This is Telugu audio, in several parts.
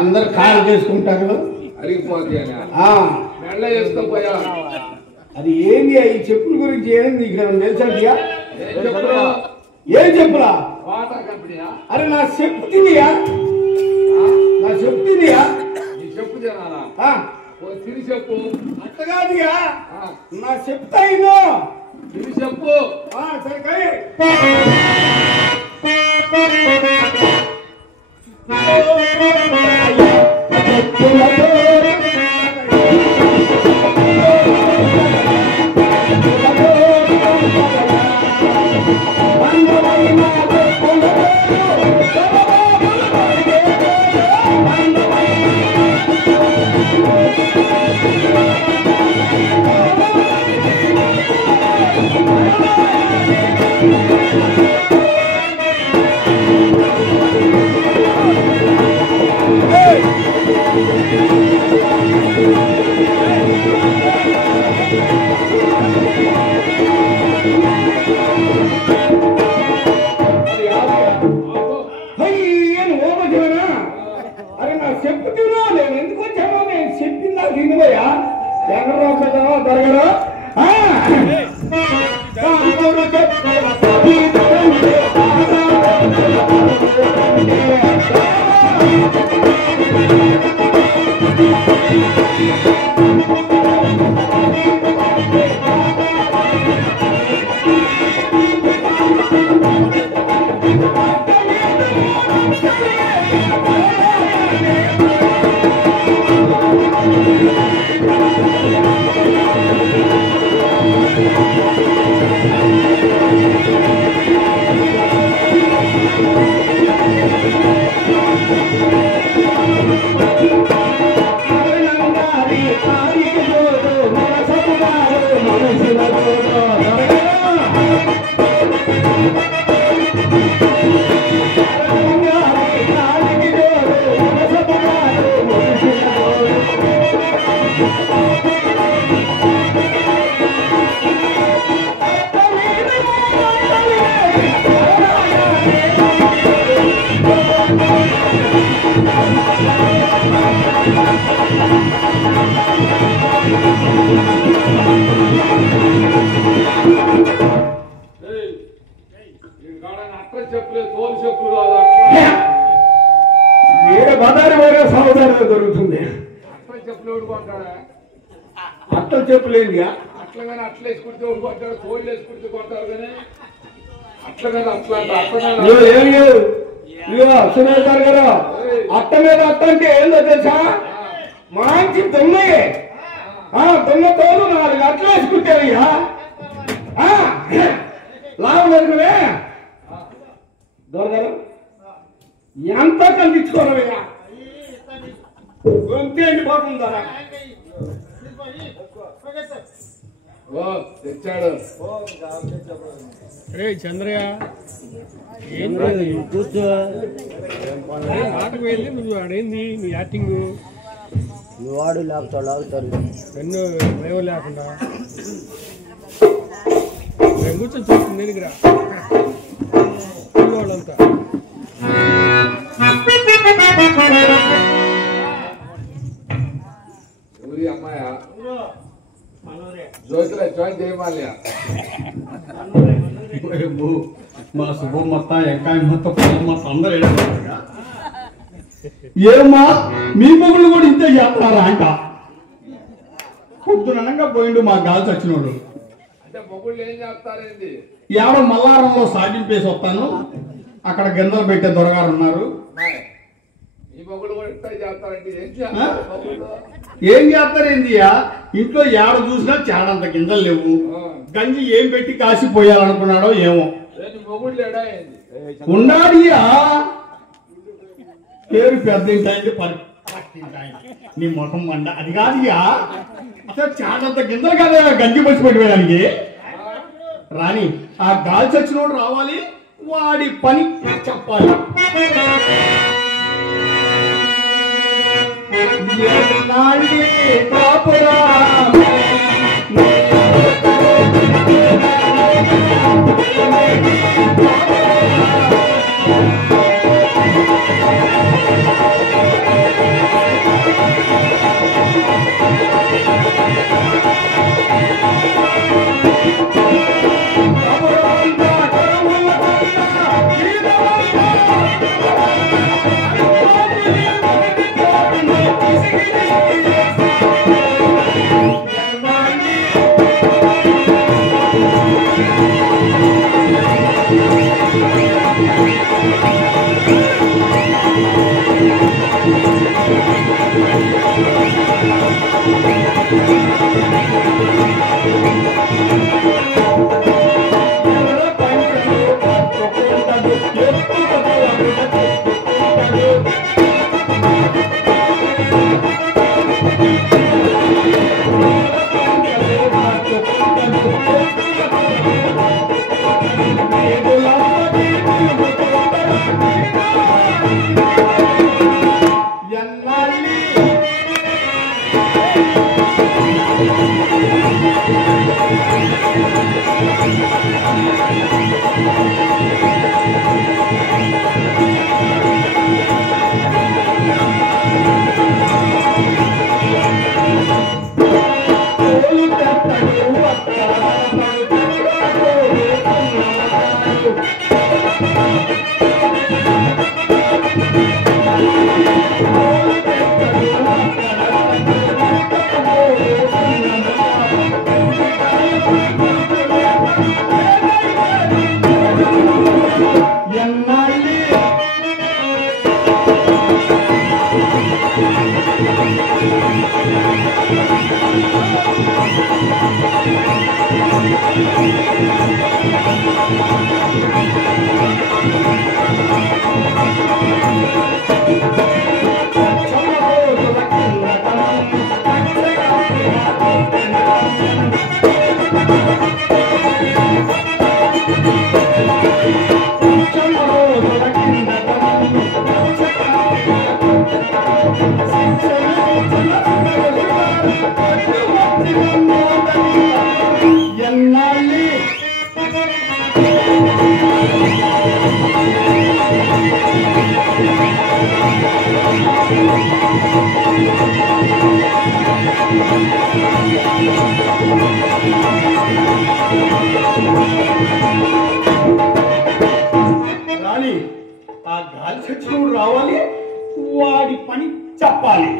అందరు కాలు చేసుకుంటారు. అది ఏంది ఈ చెప్పుల గురించి ఏంది నీకు తెలుసా? ఏం చెప్పులా? అరే నా చెప్పు తినియా, నా చెప్పు తినియా, తిని చెప్పు. అట్లా కాదుగా, నా చెప్తా ఇను తిని చెప్పు. సరే దొరుకుతుంది. అట్టలు చెప్పులేదుగా, అట్లా కానీ అట్లా వేసుకుంటే కొట్టాడు, కోళ్ళు వేసుకుంటే కొట్టారు కానీ అట్లా కానీ అట్లా ఏం లేదు. ఇదిగో సురేష్ గారు, అట్ట మీద అట్ట అంటే ఏందో తెలుసా? మంచి దున్నయే, దున్న తోలు 4 అట్లా వేసుకుంటావయ్యా, లాభం ఎదుగునే దొరగారు ఎంత కల్పించుకోరవయ్యా, గొంతే ఎండిపోతుందా? తెచ్చాడు చంద్రయ్య, కూర్చో. ఆటకు వెళ్ళి నువ్వు ఆడేంది నీ యాక్టింగ్? నువ్వు వాడు లేకపోతే లాగుతారు ఎన్నో డ్రైవర్ లేకుండా నేను కూర్చొని చూస్తుంది దగ్గర వాళ్ళంతా. ఎవరి అమ్మాయా? జ్యోతిలో జాయిన్ చేయమాలియా? మా శుభం మొత్తం ఎంకాయ మొత్తం పొలం మొత్తం అందరూ వెళ్ళిపోతారుగా. ఏమా మీ మొగుళ్ళు కూడా ఇంతే చేస్తారా అంట? పొద్దుననంగా పోయిండు మా గాలి చచ్చినోడు. అంటే మొగుళ్ళు ఏం చేస్తారేంటి? ఏడో మల్లారంలో సాగింపేసి వస్తాను, అక్కడ గింజలు పెట్టే దొరగారు ఉన్నారు. ఈ మొగుళ్ళు కూడా ఇంత చేస్తారంటే ఏం చేస్తారేందియా? ఇంట్లో ఏడ చూసినా చాడంత గింజలు లేవు. గంజి ఏం పెట్టి కాసిపోయాలనుకున్నాడో ఏమో. ఉండాలియా, పేరు పెద్ద ఇంటాయండి, నీ ముఖం మండ. అది కాదుయా, అసలు చాడంత గింజలు కదా గంజి పచ్చి పెట్టడానికి. రాని ఆ గాలి చచ్చినోడు రావాలి, వాడి పని చెప్పాలి. రాని ఆ గాలి చచ్చినోడు రావాలి, వాడి పని చెప్పాలి.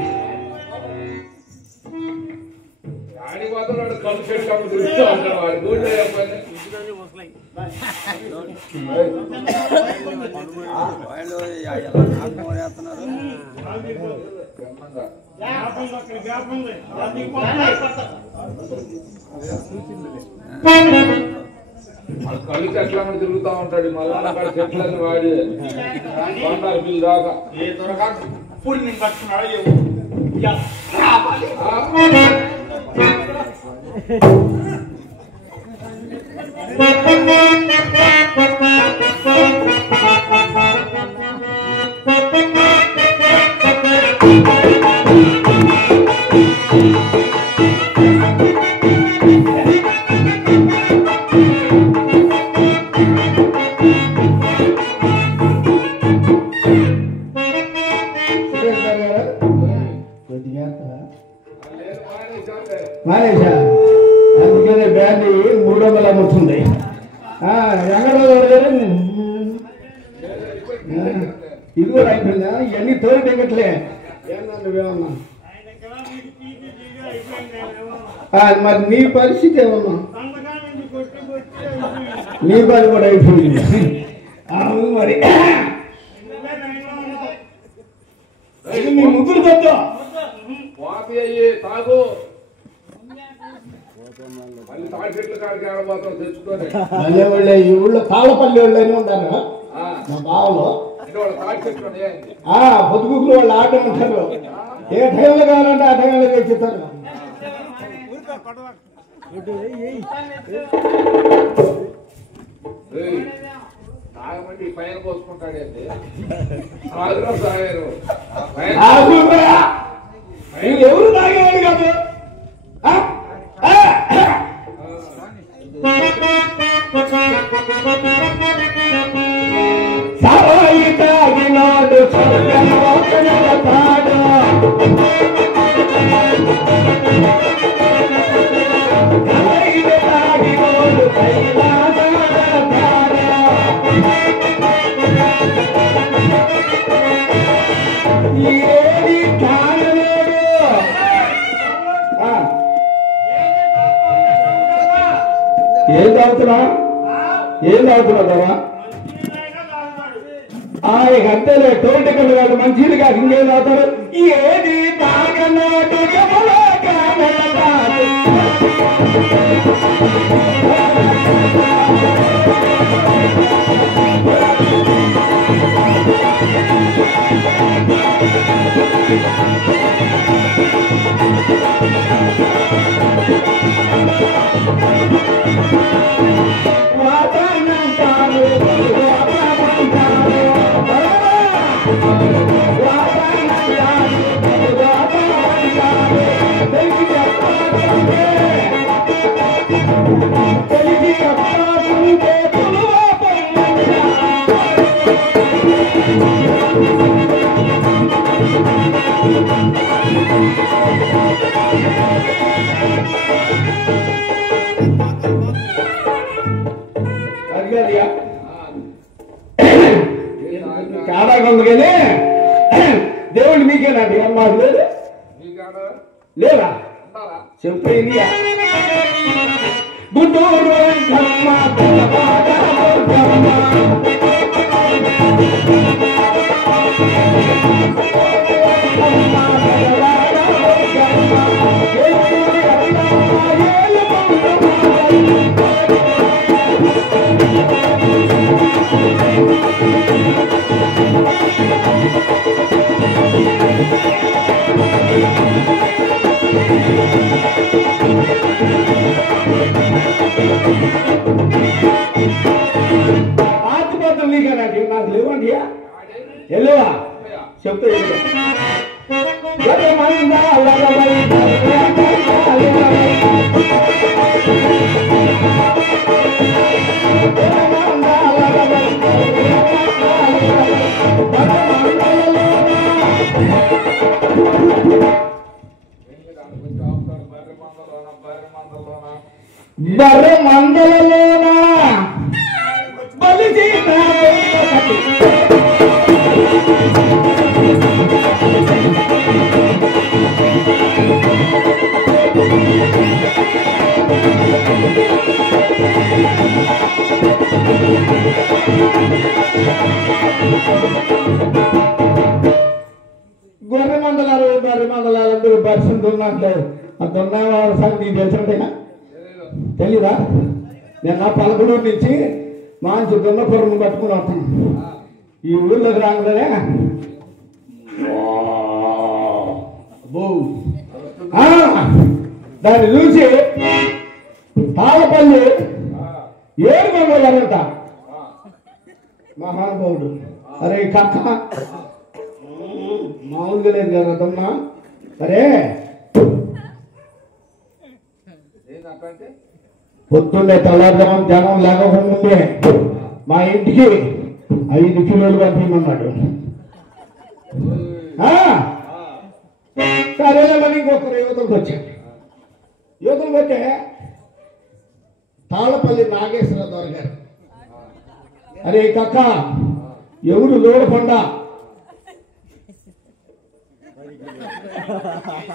గాడి మాత్రం కళ్ళు చెట్టు తిరుగుతూ ఉంటాడు వాడి ఊళ్ళో చెప్పండి. కళ్ళు చెట్ల తిరుగుతా ఉంటాడు మళ్ళీ చెట్లని వాడి కొంటారు బిల్లు దాకా ఏ త్వరగా పులి నేను పట్టుకున్నాడో మానేసా, అందుకనే బ్యాండ్ 300 అమ్ముతుంది. ఇది కూడా అయిపోయిందా? ఇవన్నీ తోలు తెగట్లే. ఏమన్నా మరి నీ పరిస్థితి ఏమన్నా? నీ పని కూడా అయిపోయింది. అవును మరి మీ ముగ్గురు తప్ప వాపి అయ్యి తాగు మళ్ళీ తాడి చెట్ల కాడికి ఆడబోతాం తెచ్చుకొని. మళ్ళీ వాళ్ళే ఈ ఊళ్ళో తాళ్ళపల్లి వాళ్ళని ఉన్నారు మా బావలో. తాడి చెట్లు పొద్దుగుకులు వాళ్ళు ఆట ఉంటారు. ఏ టైంలో కావాలంటే ఆ టైంలో తెచ్చిస్తారు. తాగమంటే పైన పోసుకుంటాడేంటి సాగారు ఎవరు తాగేవాడు కాదు. సాయి తాగినాడు పాడు తాగినోడు ఏది తాగలేడు. ఏం తాగుతున్నా కదా? అంతేలే, టోల్ టికెట్ కాదు, మంచిది కాదు, ఇంకేం తాగుతారు. ఏది తాగనాడు అడిగాదియా తేడాగా ఉంది కానీ దేవుడు మీకేనండి మాకు లేదు లేదా చెప్పేది గుంటూరు ఆత్మహత్య నీకేనండి నాకు లేవండి వెళ్ళవా చెప్తా బర్రె మందలలోనా బలి గొర్రె మందలాలు అందరూ పరిస్థితి ఉన్నట్లే అంత ఉన్నవాళ్ళ సంగతి తెలిసినట్టేనా తెలీదా నేను నా పలకడూరు నుంచి మంచి దున్నపురం పట్టుకుని వస్తాను ఈ ఊళ్ళోకి రాగానే దాన్ని చూసి తాళపల్లి 7 మండలంట మహానుభావుడు అరే కక్క మామూలుగా లేదు కదా అదమ్మా సరే పొద్దున్నే తెల్లారుజాము జనం లేకపోతే మా ఇంటికి 5 కిలోలు పంపించమన్నాడు సరేలే మరి ఇంకొకరు యువతలకు వచ్చాడు యువతలకు వస్తే తాళపల్లి నాగేశ్వరరావు గారు అరే కక్క ఎవరు లోడకొండ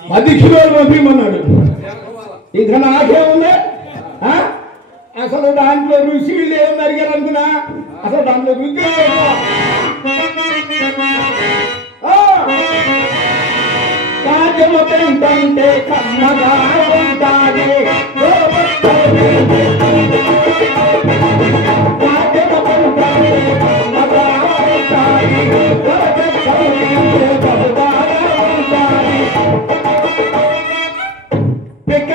10 కిలోలు పంపించమన్నాడు ఇంకా నాకేముంది అసలు దాంట్లో రుచిలు ఏం జరిగారు అనుకున్నా అసలు దాంట్లో రుచి కాజమతంటే కమ్మగా ఉంటాది పిక్క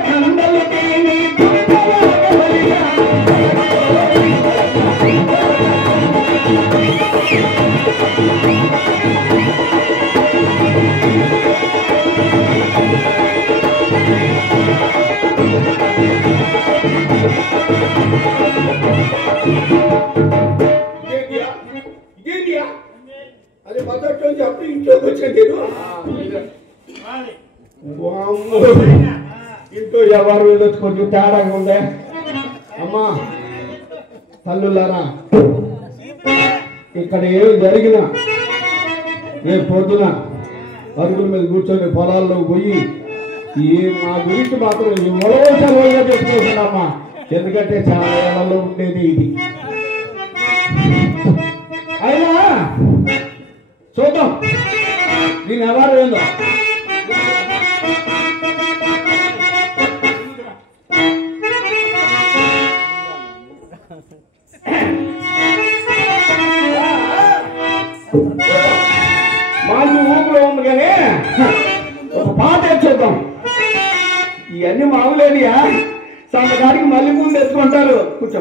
కందలు తిని అదే మొదట్లో చెప్పి ఇంట్లోకి వచ్చాను ఇంట్లో ఎవరు వెళ్ళొచ్చు కొంచెం తేడాగా ఉందే అమ్మా తల్లులారా ఇక్కడ ఏం జరిగినా రేపు పొద్దున అరుగుల మీద కూర్చొని పొలాల్లో పోయి మా గురించి మాత్రం మొదటిసారిగా చెప్పుకుంటున్నామా ఎందుకంటే చాలా ఏళ్లలో ఉండేది ఇది అయినా చూద్దాం దీని ఎవరు ఏందో మాకు ఊపిలో ఉంది కానీ ఒక పాట చూద్దాం ఇవన్నీ మామూలేనియా సంతకాడికి మళ్ళీ పూలు తెచ్చుకుంటారు కూర్చో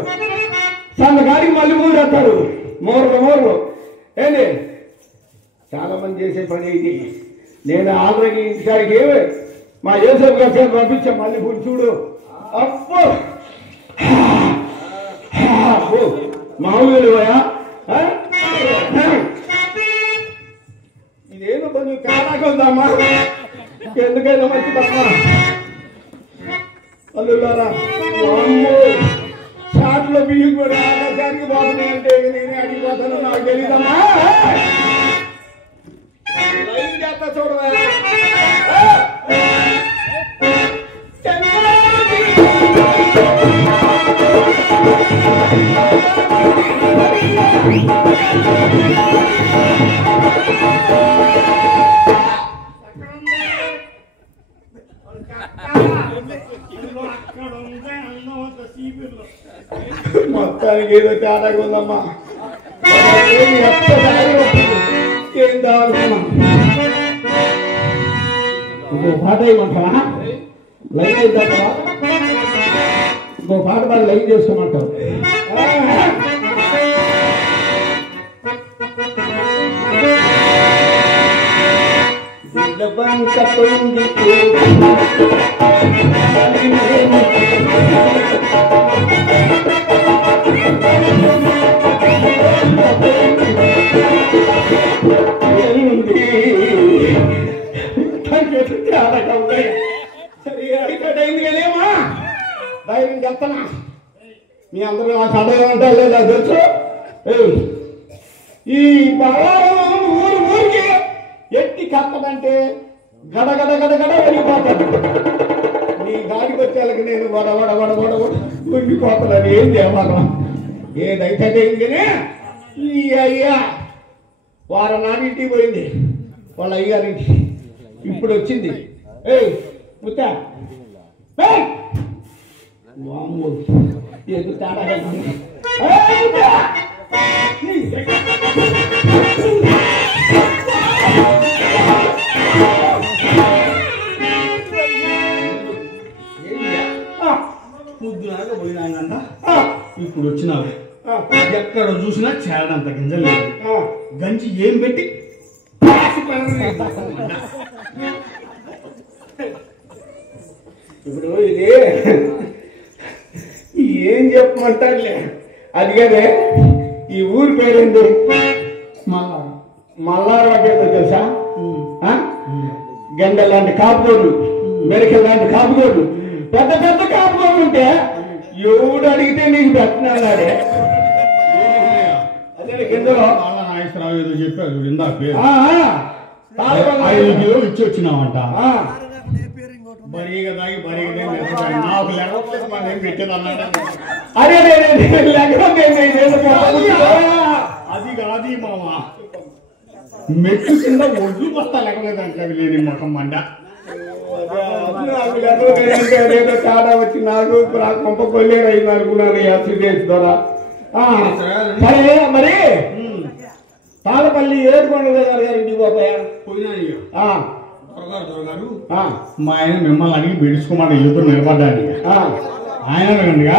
సంతకాడికి మళ్ళీ పూలు తెస్తారు మోర్లు ఏంటి చాలా మంది చేసే పని ఇది నేను ఆల్రెడీ ఇంటికాడికి మా యేసపు గారు పంపించా మళ్ళీ పూలు చూడు అప్పు మామూలు పోయా ఇదేదో కొంచెం తేడాగా ఉందమ్మా. ఎందుకైనా మంచి తప్ప అల్లులారా షాట్లో బియ్యం కూడా ఆకాశానికి పోతున్నాయి అంటే నేనే అడిగిపోతాను. నాకు తెలీదమ్మా. లైన్ చేస్తా చూడవా. మొత్తానికి ఏదో తేడాగా ఉందమ్మా. ఏం దారుణమ్మా. ఇంకో పాట వేయమంటావా? లైన్ అయిపోతావా? ఇంకో పాట బాగా లైన్ చేసుకోమంటావు. సరే అడిగేటైంది కదేమా. ధైర్యం చెప్తానా? మీ అందరూ నా సడగా ఉంటారు లేదా తెలుసు. ఈ ఊరికి ఎట్టి కప్పదంటే గడగడ గడగడ వెళ్ళిపోతాడు. నీ గాడికి వచ్చేళ్ళకి నేను వడవడ వడవడ ఉండిపోతున్నాను. ఏం చేయాలి? ఏదైతే కానీ ఈ అయ్యా వారం నాటింటికి పోయింది వాళ్ళ అయ్యారింటి. ఇప్పుడు వచ్చింది. ముత్తా ఏదో తేడా పొద్దునాక పోయినాయంట. ఇప్పుడు వచ్చినావు. ఎక్కడ చూసినా చేరడంత గింజలు లేదు. గంజి ఏం పెట్టి ఇప్పుడు ఇది ఏం చెప్పమంటారులే. అది కదే ఈ ఊరి పేరేంటి? మల్లారాకేదో తెలుసా? గండ లాంటి కాపుగోళ్ళు, మెరికల్ లాంటి కాపుగోళ్ళు, పెద్ద పెద్ద కాపుగోళ్ళు ఉంటే ఎవడు అడిగితే నీకు పెట్టినాడే. అదే గింజలో నాగేశ్వరరావు ఏదో చెప్పారు ఇందా పేరు. 5 కిలోలు ఇచ్చి వచ్చినామంట. బరీగా తాగి బరీగా నాకు లెక్కలేదు మన ఏం పెట్టేది అన్నాడు. అదే అది కాదు మామ. మెట్టు కింద ఒడ్లు బస్తా లెక్కలేదంటే అవి లేని మొఖం మండ. ఏదో తేడా వచ్చి నాకు కొంప కొల్లేరు అయింది అనుకున్నాను. ద్వారా సరే మరి తాళపల్లి ఏడుకొండ గారు ఇంటికి పోతాయా? పోయినా దొరగారు మా ఆయన మిమ్మల్ని అడిగి బిడుచుకోమని ఎదురు నిలబడ్డాడు. ఆయన అడగండిగా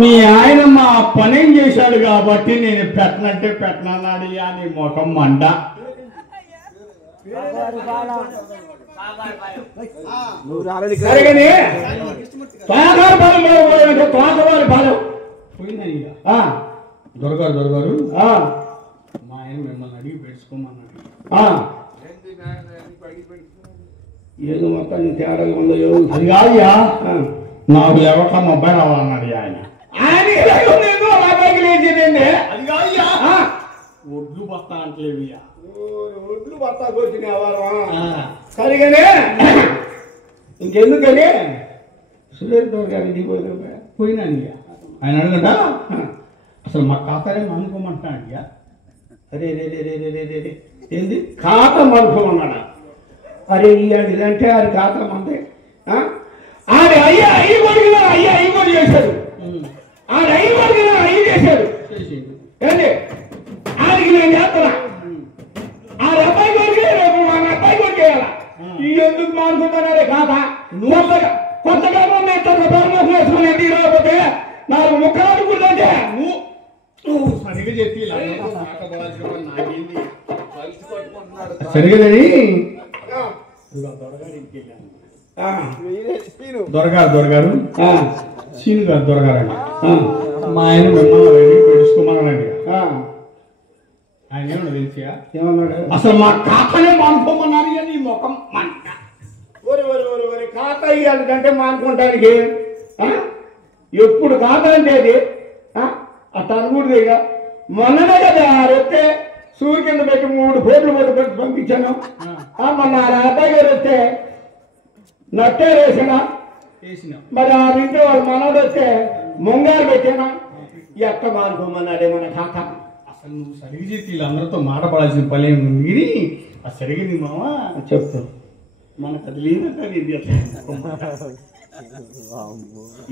మీ ఆయన మా పనేం చేశాడు కాబట్టి నేను పెట్టనంటే పెట్టనన్నాడు అని ముఖం మంట. సరిగానే తోటవారి పాలెం పోయినా దొరగారు మా ఆయన మిమ్మల్ని అడిగి పెట్టుకోమన్నాడు. ఏదో మొత్తం తేడాగా ఉందో. అది కాదుయా, నాకు లేవట్లా మా అబ్బాయి రావాలన్నాడు ఆయన. అది కాదుయా, ఒడ్లు బస్తా అంటలేవియా. ఒడ్లు బస్తాకు వచ్చిన సరిగానే ఇంకెందుకని సురేష్ గారు ఇంటికి పోయినా ఆయన అడగట అసలు మా ఖాతానే అనుకోమంటాడు. అరే రే రే రే రే రే రే ఏంది ఖాతా మనుకోమన్నాడా? అరే ఇదంటే అది ఖాతా మందే. ఆడి అయ్యా అయ్యి కొడుకున్నా అయ్యా అయ్యి కొడు చేశాడు. ఆడి అయ్యి కొడుకున్నా అయ్యి చేశాడు. ఏంటి ఆడికి నేను చేస్తున్నా. ఆడి అబ్బాయి కొడుకు రేపు మన అబ్బాయి కొడుకు చేయాలా? ఎందుకు మానుకుంటున్నారే ఖాతా? కొత్తగా పరమోహం వేసుకుని ఎందుకు రాకపోతే 4 ముక్కలు అనుకుంటుంటే సరిగా చెప్పి సరిగదని దొరగారు సీను గారు దొరగారండి. మా ఆయన మిమ్మల్ని పెట్టుకోమన్నాడండి. ఆ, ఆయన ఏమన్నా తెలిసియా? ఏమన్నాడు? అసలు మా ఖాతానే మానుకోమన్నారు అని ఈ ముఖం మంట. ఒరి ఖాతా ఇవ్వాలంటే మానుకుంటానికి ఎప్పుడు ఖాతా అంటే అది అట్లా అనుకుంటుంది. ఇక మొన్ననే కదా వస్తే సూర్యు కింద పెట్టి 3 కోట్లు పెట్టి పంపించాను. మొన్న ఆ అబ్బాయి గారు వస్తే నట్టే వేసానా, మరి ఆ ఇంట్లో వాళ్ళ మనోడు వస్తే ముంగారు పెట్టానా. ఎట్ట మానుకోమన్నాడే మన ఖాతా. అసలు నువ్వు సరిగి చేతి వీళ్ళందరితో మాట పడాల్సిన పని మిగిలి ఆ సరిగింది మామ చెప్తా. మనకు అది లేదంటే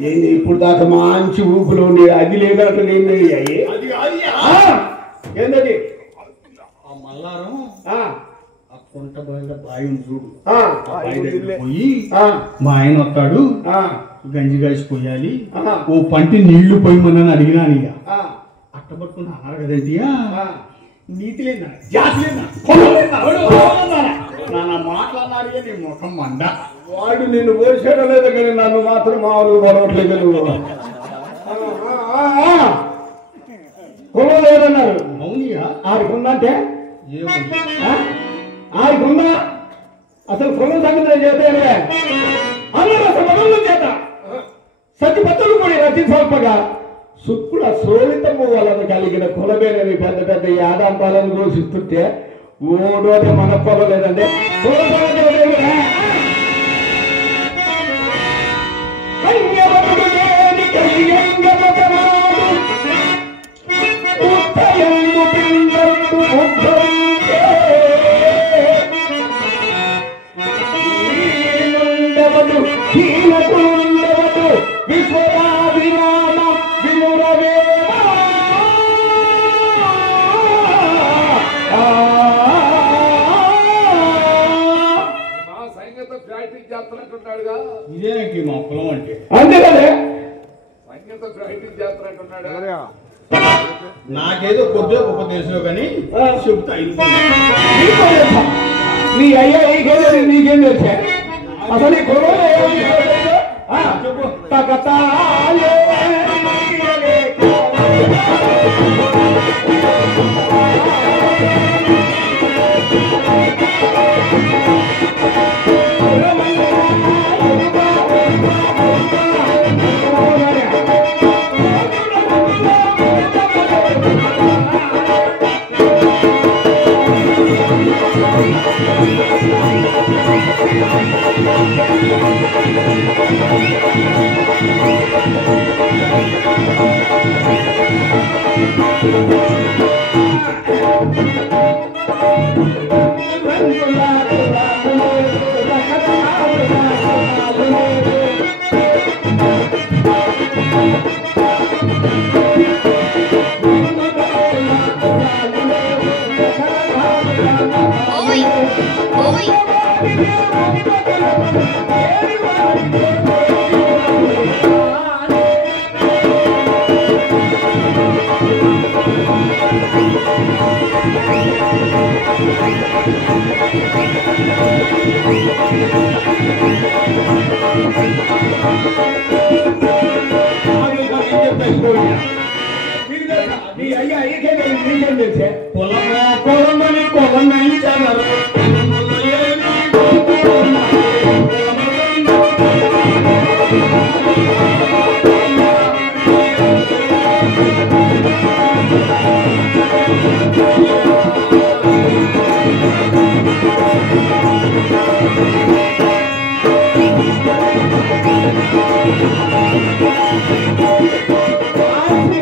ఏంది ఇప్పుడు దాకా మంచి ఊపులో ఉండి అది లేదంటే ఏంది అయ్యి? అది కాదు ఏంటది? ఆ మల్లారం ఆ, ఆ కొంట బయట బావి ఉంది చూడు, ఆ, ఆ బావి దగ్గర పోయి ఆ, మా ఆయన వస్తాడు ఆ, గంజి కాసి పోయాలి, ఆహా. ఓ పంటి నీళ్లు పోయమని అడిగినాను. ఇక ఆ, అట్ట పట్టుకుని అన్నారు కదేంటియా, ఆ. నీతి లేదా జాతి లేదా నా మాట్లాడినారు నీ ముఖం మండ. వాడు నిన్ను పోసేయడం లేదు కానీ నన్ను మాత్రం మామూలుగా పొరవట్లేదు నువ్వు. కులం లేదన్నారు. అవునియా ఆడికుందంటే ఏముంది ఆడికుందా? అసలు కులం సంగతి చేతేనే అందరూ సమయంలో చేత సత్యపత్రులు కూడా రచి స్వల్పగా శుక్రుడు శోభితము వలన కలిగిన కులమేనని పెద్ద పెద్ద యాదాంతాలను ఘోషిస్తుంటే ఓడోనే మన కులం లేదంటే కులం సంగతి ఏమిరా? కన్యవరుడు లేని కలియంగమతనాడు ఉత్తయందు పిండందు ఉద్ధరించే ఈనుండవడు హీనకులుండవడు విశ్వదాభిరామ వినురవేమ. మా సంగీత ప్రాక్టీస్ చేస్తున్నట్టున్నాడుగా. ఇదేంటి మా కులం అంటే? అంతే కదే. సంగీత ప్రాక్టీస్ చేస్తున్నట్టున్నాడా? నాకేదో కొద్దిగా గొప్ప తెలుసు కానీ చెప్తా నీకో తెలుసా? నీ అయ్యా నీకేం తెలుసా? అసలు ఈ కులం చెప్పు. తగతాలే నీ అయ్యా నీకేం తెలుసా? పొలమని పొలమైంచారు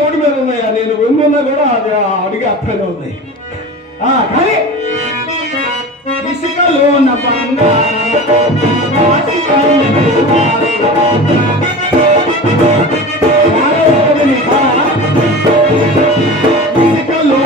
ఓడి మీద ఉన్నాయా? నేను వెన్నున్నా కూడా అది అడిగి అక్కడే ఉన్నాయి. కానీ ఇసుకలో ఉన్న ఇసుకలో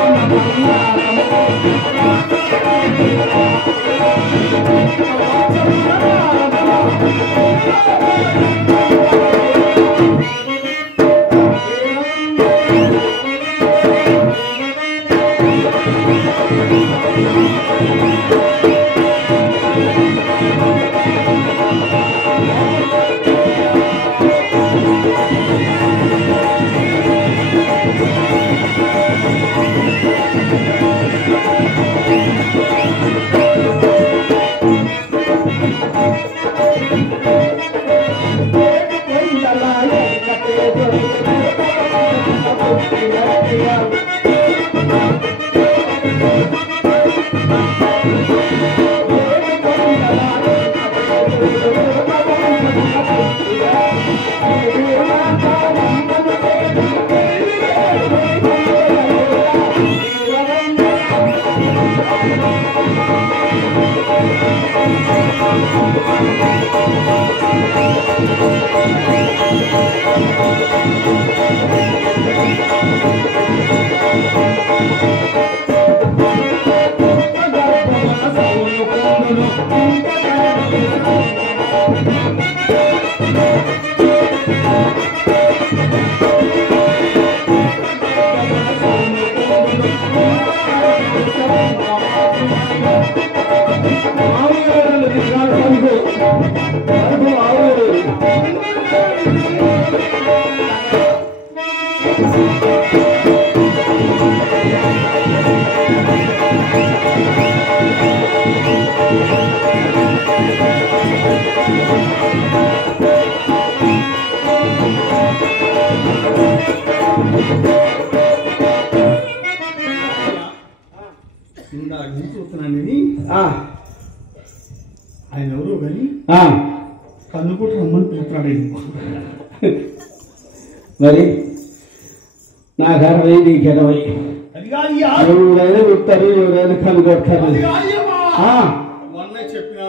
చూస్తున్నానని ఆయన ఎవరో కానీ కందుకూట రమ్మని పిలుస్తున్నాడు. మరి నాకు 60 నీకు 20. అది కాదు ఎవరైనా చెప్తారు, ఎవరైనా కనుగొడతారు. మొన్న చెప్పినా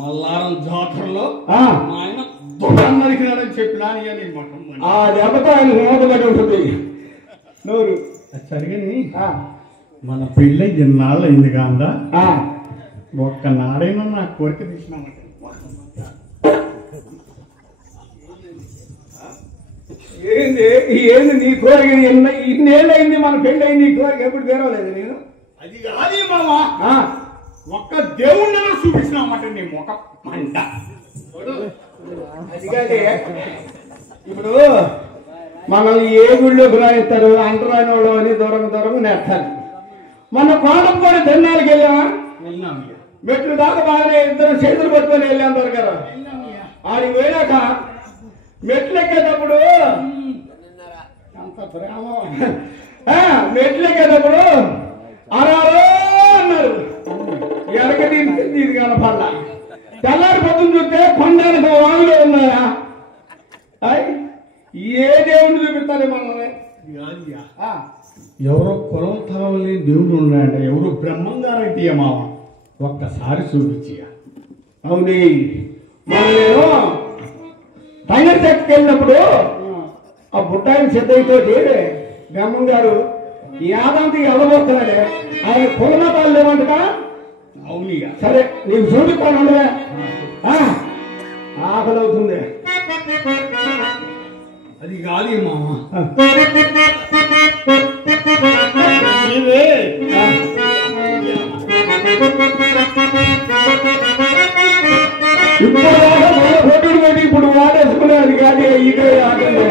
మల్లారం జాతరలో ఆయన నరికినాడని చెప్పినా నేను మొత్తం ఆ దెబ్బతో ఆయన మోదగడ్డ ఉంటుంది నోరు. సరిగని మన పెళ్ళి ఎన్నాళ్ళు అయింది కాదా, ఒక్క నాడైనా నా కోరిక తీసినామంటే ఏంది నీ కోరిక? ఇన్నేళ్ళు అయింది మన పెళ్ళి అయింది, నీ కోరిక ఎప్పుడు తీరవలేదు నేను. అది కాదు మామా, ఒక్క దేవుణ్ణి చూపించినామంటే నీ ముఖ మంట. అది కాదే, ఇప్పుడు మనల్ని ఏ గుళ్ళోకి రాయిస్తారు, అంటరాని వాళ్ళు అని దూరం నేర్తారు. మన కోటం కూడా తిన్నాళ్ళకి వెళ్ళామా? మెట్లు దాకా బాగానే ఇద్దరు చేతులు పట్టుకొని వెళ్ళాం దొరకరు. ఆడికి పోయినాక మెట్లు ఎక్కేటప్పుడు మెట్లు ఎక్కేటప్పుడు అరారో అన్నారు. వెనక దీనికి కనపడ్డా. తెల్లారి పొద్దున చూస్తే కొండానికి వాగులో ఉన్నాయా? ఏ దేవుడు చూపిస్తారు మనల్ని? ఎవరో కులం తలం లేని దేవుడు ఉన్నాయంట, ఎవరో బ్రహ్మంగారంటే మామ ఒక్కసారి చూపించి. అవును, నేను టైగర్ చెట్టుకి వెళ్ళినప్పుడు ఆ బుట్టాయిన సిద్ధయ్యతో బ్రహ్మం గారు యాదాంతికి వెళ్ళబోతున్నాడే, ఆయన కులమతాలు లేవంటగా. అవునిగా సరే నీకు చూపిస్తాను, ఆకలి అవుతుంది. అది కాదు మామ, ఇప్పుడు వాడేసుకునే అది కానీ ఇదే ఆగలే.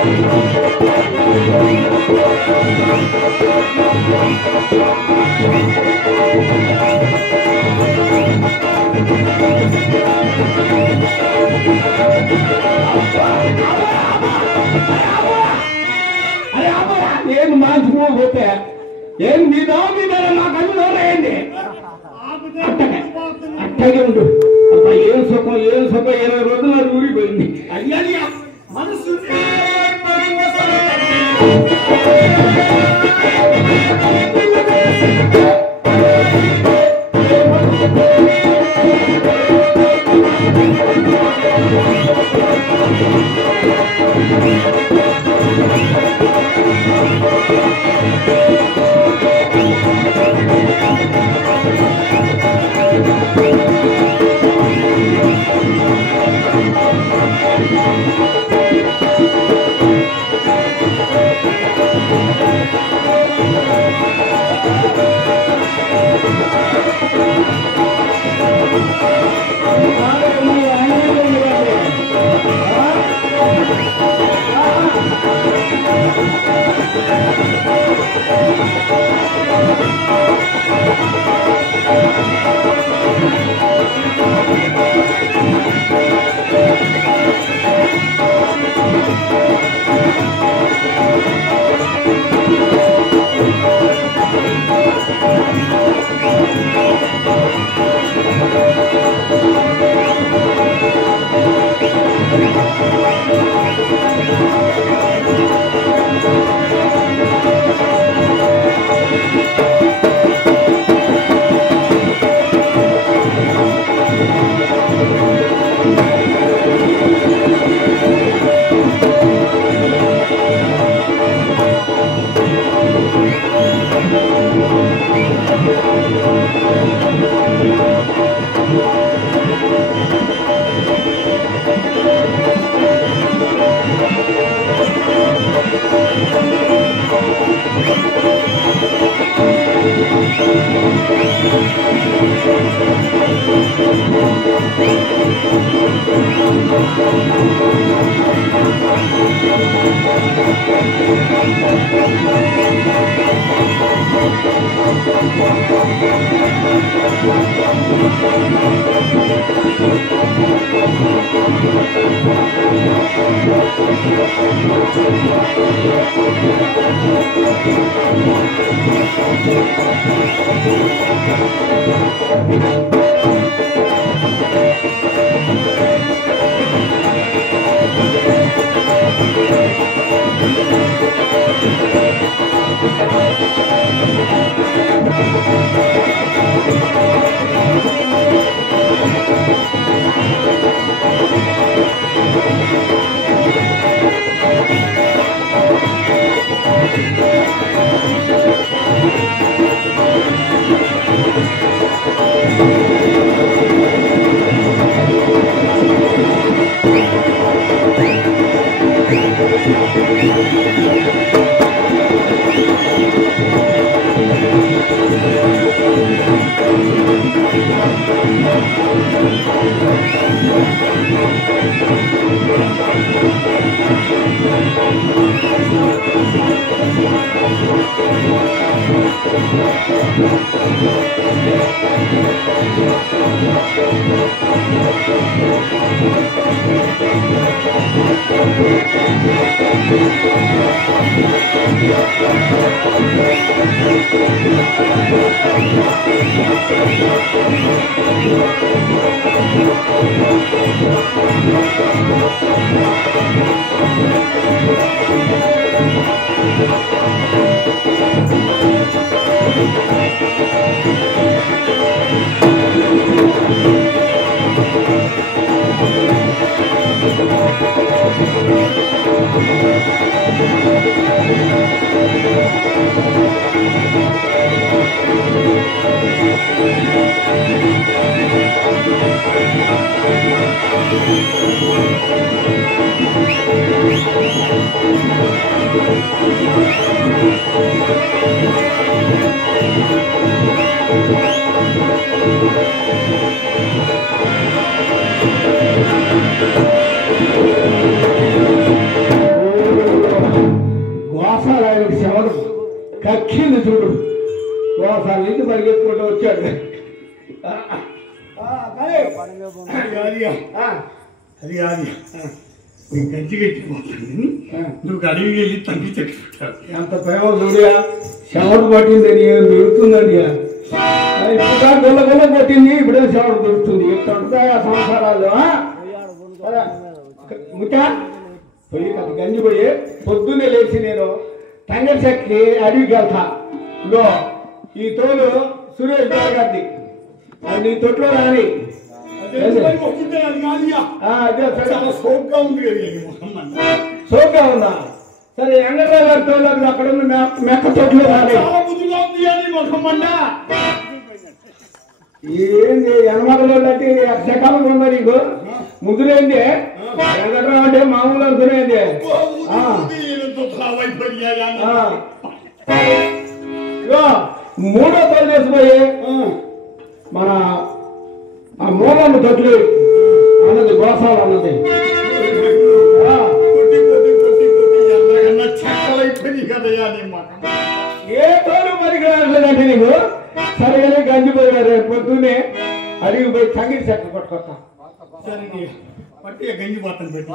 ఏం మాన్సుకు పోతే ఏం మీ మీద మా కళ్ళు వేయండి అట్టగే ఉండు అబ్బా ఏం సుఖం 20 రోజులు అది ఊరిపోయింది అయ్యా మనసు వచ్చింది చూడు ఒకసారి నుంచి పరిగెత్తుకుంటూ వచ్చాడు అది కాదు నీ గంజి గట్టిపోతుంది నువ్వు అడవికి వెళ్ళి తండ్రి చెట్టు పెట్టావు ఎంత ప్రేమ చూడియా శవడు పట్టిందని దొరుకుతుందండి ఇప్పుడు గొల్ల పట్టింది ఇప్పుడే శవడు దొరుకుతుంది ఎట్లా సంవత్సరాలు ముఖ్య పోయి గంజి పోయి పొద్దున్నే లేచి నేను తంగడి చెక్కి అడవికి వెళ్తా ఇగో ఈ తోలు సురేష్ బాబు గారిది అది నీ తొట్లో రాని సోగ్గా ఉందా సరే వెంకటరావు గారి తోలు అక్కడ ఉన్న మెక్క తొట్లో రాని ఏంది ఎనమగలు అంటే సకాలం ఉందా నీకు ముద్దులేంది వెంకటరావు అంటే మామూలు అనుకునేది మూడో తోలు చేసిపోయి మన ఆ మూలమ్మ తొట్లు అన్నది గోసాలు అన్నది ఏ తోలు మరికి రాలేదంటే నీకు సరిగానే గంజిపోయారు పొద్దున్నే అడిగి పోయి తంగిడి చెక్క కొట్టుకొస్తా సరే పట్టి గంజి పోతాను పెట్టి